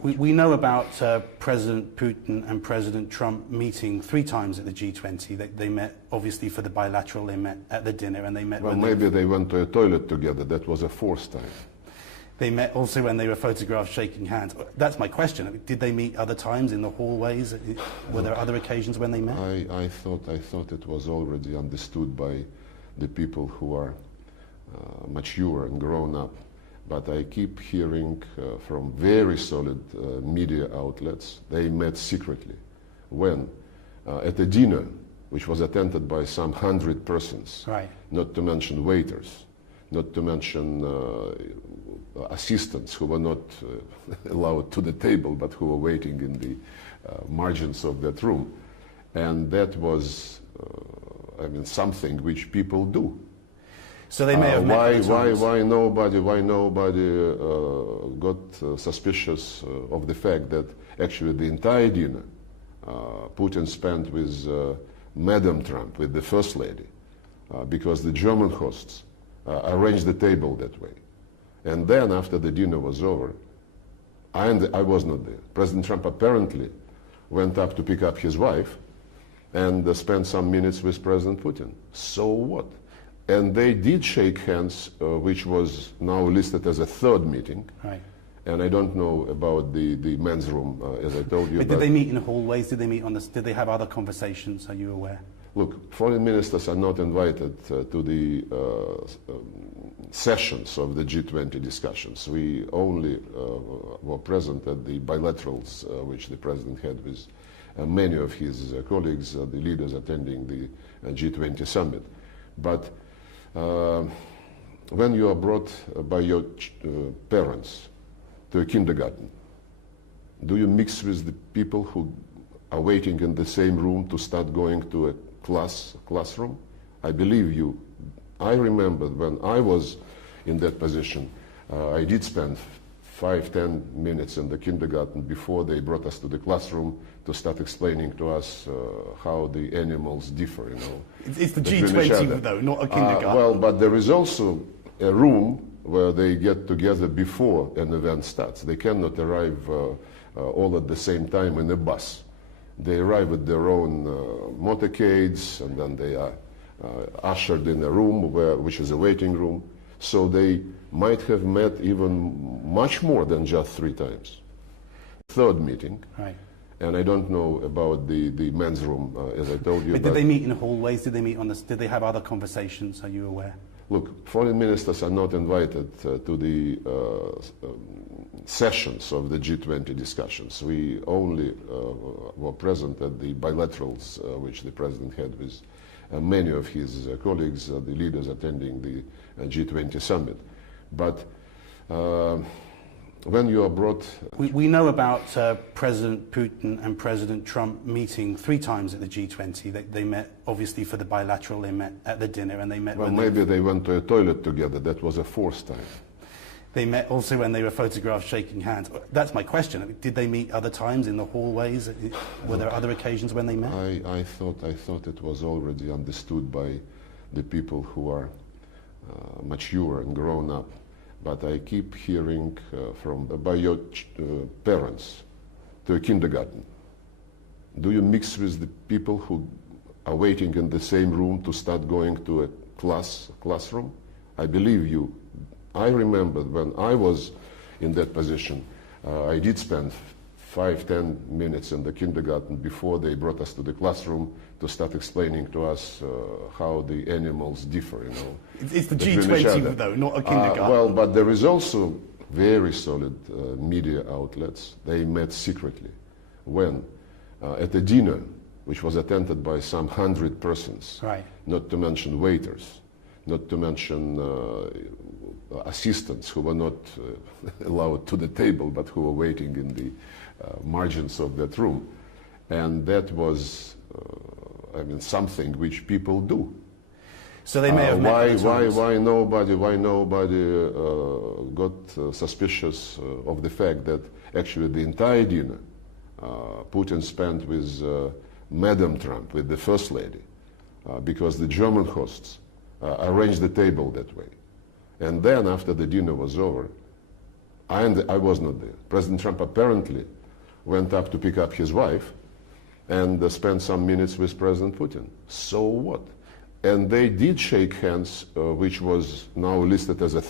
We know about President Putin and President Trump meeting 3 times at the G20. They met, obviously, for the bilateral. They met at the dinner, and they met... Well, maybe they went to a toilet together. That was a 4th time. They met also when they were photographed shaking hands. That's my question. Did they meet other times in the hallways? Were there other occasions when they met? I thought it was already understood by the people who are mature and grown up. But I keep hearing from very solid media outlets they met secretly. When? At a dinner, which was attended by some 100 persons, right. Not to mention waiters, not to mention assistants who were not allowed to the table, but who were waiting in the margins of that room. And that was, I mean, something which people do. So they may have met why nobody got suspicious of the fact that actually the entire dinner Putin spent with Madam Trump, with the First Lady, because the German hosts arranged the table that way. And then after the dinner was over, I was not there. President Trump apparently went up to pick up his wife and spent some minutes with President Putin. So what? And they did shake hands, which was now listed as a 3rd meeting. Right. And I don't know about the men's room, as I told you. But did they meet in hallways? Did they meet on did they have other conversations? Are you aware? Look, foreign ministers are not invited to the sessions of the G20 discussions. We only were present at the bilaterals which the president had with many of his colleagues, the leaders attending the G20 summit. But when you are brought by your parents to a kindergarten, do you mix with the people who are waiting in the same room to start going to a classroom? I believe you. I remember when I was in that position, I did spend 5-10 minutes in the kindergarten before they brought us to the classroom to start explaining to us how the animals differ, you know. It's the G20 though, not a kindergarten. Well, but there is also a room where they get together before an event starts. They cannot arrive all at the same time in a bus. They arrive with their own motorcades, and then they are ushered in a room which is a waiting room. So they might have met even much more than just 3 times. 3rd meeting. Right. And I don't know about the men's room, as I told you. But did they meet in hallways? Did they meet on did they have other conversations? Are you aware? Look, foreign ministers are not invited to the sessions of the G20 discussions. We only were present at the bilaterals which the president had with many of his colleagues, the leaders attending the G20 summit. But when you are brought... We know about President Putin and President Trump meeting 3 times at the G20. They met, obviously, for the bilateral. They met at the dinner, and they met... Well, maybe they went to a toilet together. That was a 4th time. They met also when they were photographed shaking hands. That's my question. Did they meet other times in the hallways? Were there other occasions when they met? I thought it was already understood by the people who are mature and grown up. But I keep hearing by your parents to a kindergarten. Do you mix with the people who are waiting in the same room to start going to a classroom? I believe you. I remember when I was in that position, I did spend 5-10 minutes in the kindergarten before they brought us to the classroom to start explaining to us how the animals differ, you know. It's the G20 though, not a kindergarten. Well, but there is also very solid media outlets. They met secretly. When? At a dinner, which was attended by some 100 persons, right. Not to mention waiters, not to mention assistants who were not allowed to the table, but who were waiting in the margins of that room. And that was, I mean, something which people do. So they may have met why nobody got suspicious of the fact that actually the entire dinner Putin spent with Madam Trump, with the First Lady, because the German hosts arranged the table that way. And then after the dinner was over, I was not there. President Trump apparently went up to pick up his wife and spent some minutes with President Putin. So what? And they did shake hands, which was now listed as a